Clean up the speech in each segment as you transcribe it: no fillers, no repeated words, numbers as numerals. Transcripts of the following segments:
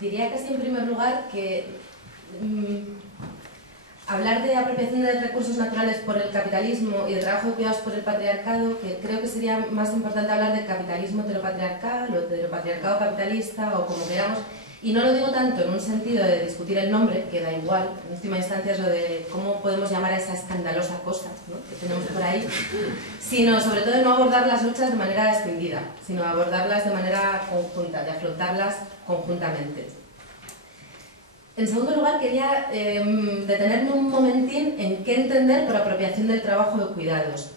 diría casi en primer lugar que hablar de apropiación de recursos naturales por el capitalismo y de trabajo de cuidados por el patriarcado, que creo que sería más importante hablar de capitalismo heteropatriarcal o heteropatriarcado capitalista o como queramos, y no lo digo tanto en un sentido de discutir el nombre, que da igual, en última instancia es lo de cómo podemos llamar a esa escandalosa cosa, ¿no?, que tenemos por ahí, sino sobre todo de no abordar las luchas de manera extendida, sino abordarlas de manera conjunta, de afrontarlas conjuntamente. En segundo lugar, quería detenerme un momentín en qué entender por apropiación del trabajo de cuidados.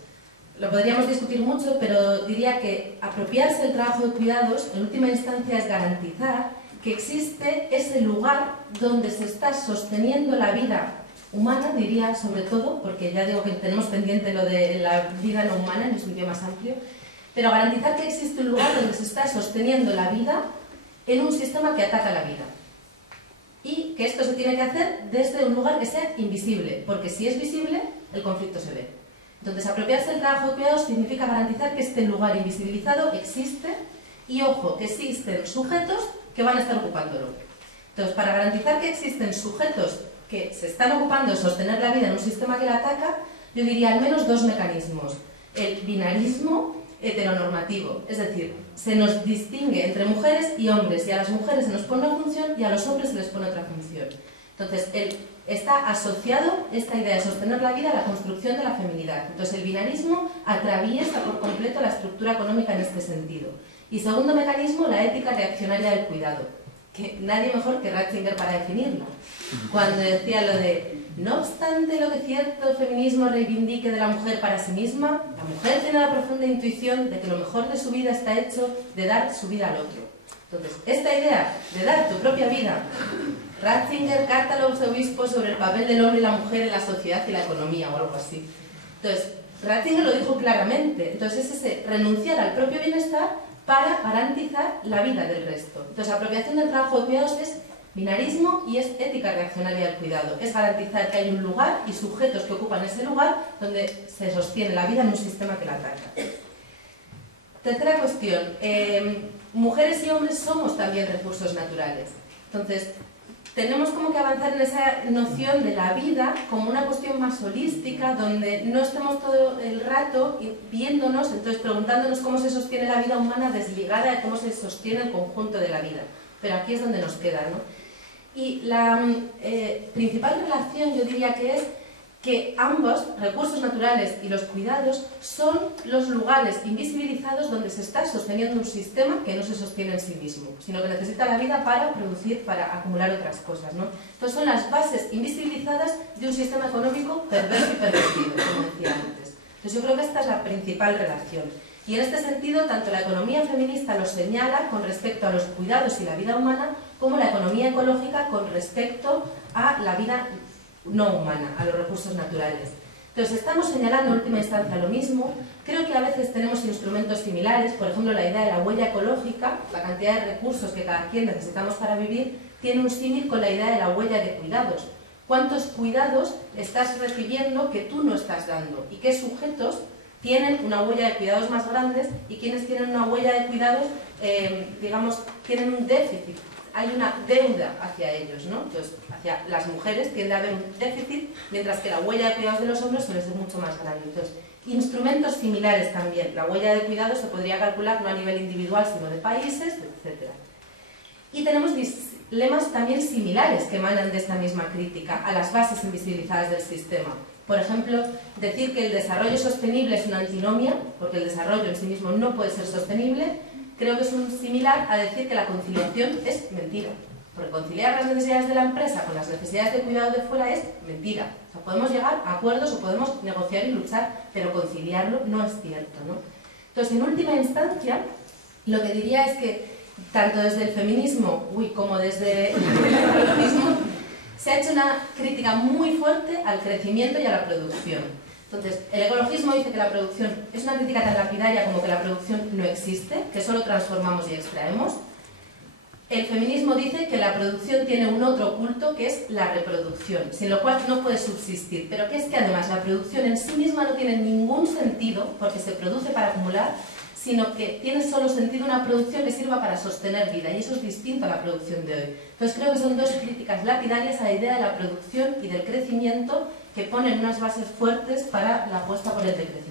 Lo podríamos discutir mucho, pero diría que apropiarse del trabajo de cuidados, en última instancia, es garantizar que existe ese lugar donde se está sosteniendo la vida humana, diría sobre todo, porque ya digo que tenemos pendiente lo de la vida no humana en un sentido más amplio, pero garantizar que existe un lugar donde se está sosteniendo la vida en un sistema que ataca la vida. Y que esto se tiene que hacer desde un lugar que sea invisible, porque si es visible, el conflicto se ve. Entonces, apropiarse del trabajo de cuidados significa garantizar que este lugar invisibilizado existe y, ojo, que existen sujetos que van a estar ocupándolo. Entonces, para garantizar que existen sujetos que se están ocupando de sostener la vida en un sistema que la ataca, yo diría al menos dos mecanismos. El binarismo heteronormativo, es decir, se nos distingue entre mujeres y hombres, y a las mujeres se nos pone una función y a los hombres se les pone otra función. Entonces, está asociado esta idea de sostener la vida a la construcción de la feminidad. Entonces, el binarismo atraviesa por completo la estructura económica en este sentido. Y segundo mecanismo, la ética reaccionaria del cuidado, que nadie mejor que Ratzinger para definirla. Cuando decía lo de, no obstante lo que cierto feminismo reivindique de la mujer para sí misma, la mujer tiene la profunda intuición de que lo mejor de su vida está hecho de dar su vida al otro. Entonces, esta idea de dar tu propia vida, Ratzinger, Carta a los obispos sobre el papel del hombre y la mujer en la sociedad y la economía o algo así. Entonces, Ratzinger lo dijo claramente. Entonces, es ese renunciar al propio bienestar para garantizar la vida del resto. Entonces, apropiación del trabajo de cuidados es binarismo y es ética reaccionaria del cuidado. Es garantizar que hay un lugar y sujetos que ocupan ese lugar donde se sostiene la vida en un sistema que la ataca. Tercera cuestión. Mujeres y hombres somos también recursos naturales. Entonces, tenemos como que avanzar en esa noción de la vida como una cuestión más holística, donde no estemos todo el rato viéndonos, entonces preguntándonos cómo se sostiene la vida humana desligada de cómo se sostiene el conjunto de la vida. Pero aquí es donde nos queda, ¿no? Y la principal relación yo diría que es que ambos, recursos naturales y los cuidados, son los lugares invisibilizados donde se está sosteniendo un sistema que no se sostiene en sí mismo, sino que necesita la vida para producir, para acumular otras cosas, ¿no? Entonces son las bases invisibilizadas de un sistema económico perverso y pervertido, como decía antes. Entonces yo creo que esta es la principal relación. Y en este sentido, tanto la economía feminista lo señala con respecto a los cuidados y la vida humana, como la economía ecológica con respecto a la vida no humana, a los recursos naturales. Entonces, estamos señalando en última instancia lo mismo. Creo que a veces tenemos instrumentos similares, por ejemplo, la idea de la huella ecológica, la cantidad de recursos que cada quien necesitamos para vivir, tiene un símil con la idea de la huella de cuidados. ¿Cuántos cuidados estás recibiendo que tú no estás dando? ¿Y qué sujetos tienen una huella de cuidados más grandes y quienes tienen una huella de cuidados, digamos, tienen un déficit? Hay una deuda hacia ellos, ¿no? Entonces, hacia las mujeres tiende a haber un déficit, mientras que la huella de cuidados de los hombres suele ser mucho más grande. Entonces, instrumentos similares también. La huella de cuidados se podría calcular no a nivel individual, sino de países, etc. Y tenemos lemas también similares que emanan de esta misma crítica a las bases invisibilizadas del sistema. Por ejemplo, decir que el desarrollo sostenible es una antinomia, porque el desarrollo en sí mismo no puede ser sostenible. Creo que es un similar a decir que la conciliación es mentira. Porque conciliar las necesidades de la empresa con las necesidades de cuidado de fuera es mentira. O sea, podemos llegar a acuerdos o podemos negociar y luchar, pero conciliarlo no es cierto, ¿no? Entonces, en última instancia, lo que diría es que tanto desde el feminismo como desde el ecologismo se ha hecho una crítica muy fuerte al crecimiento y a la producción. Entonces, el ecologismo dice que la producción es una crítica tan lapidaria como que la producción no existe, que solo transformamos y extraemos. El feminismo dice que la producción tiene un otro oculto, que es la reproducción, sin lo cual no puede subsistir. Pero que es que además la producción en sí misma no tiene ningún sentido, porque se produce para acumular, sino que tiene solo sentido una producción que sirva para sostener vida, y eso es distinto a la producción de hoy. Entonces creo que son dos críticas lapidarias a la idea de la producción y del crecimiento que ponen unas bases fuertes para la apuesta por el decrecimiento.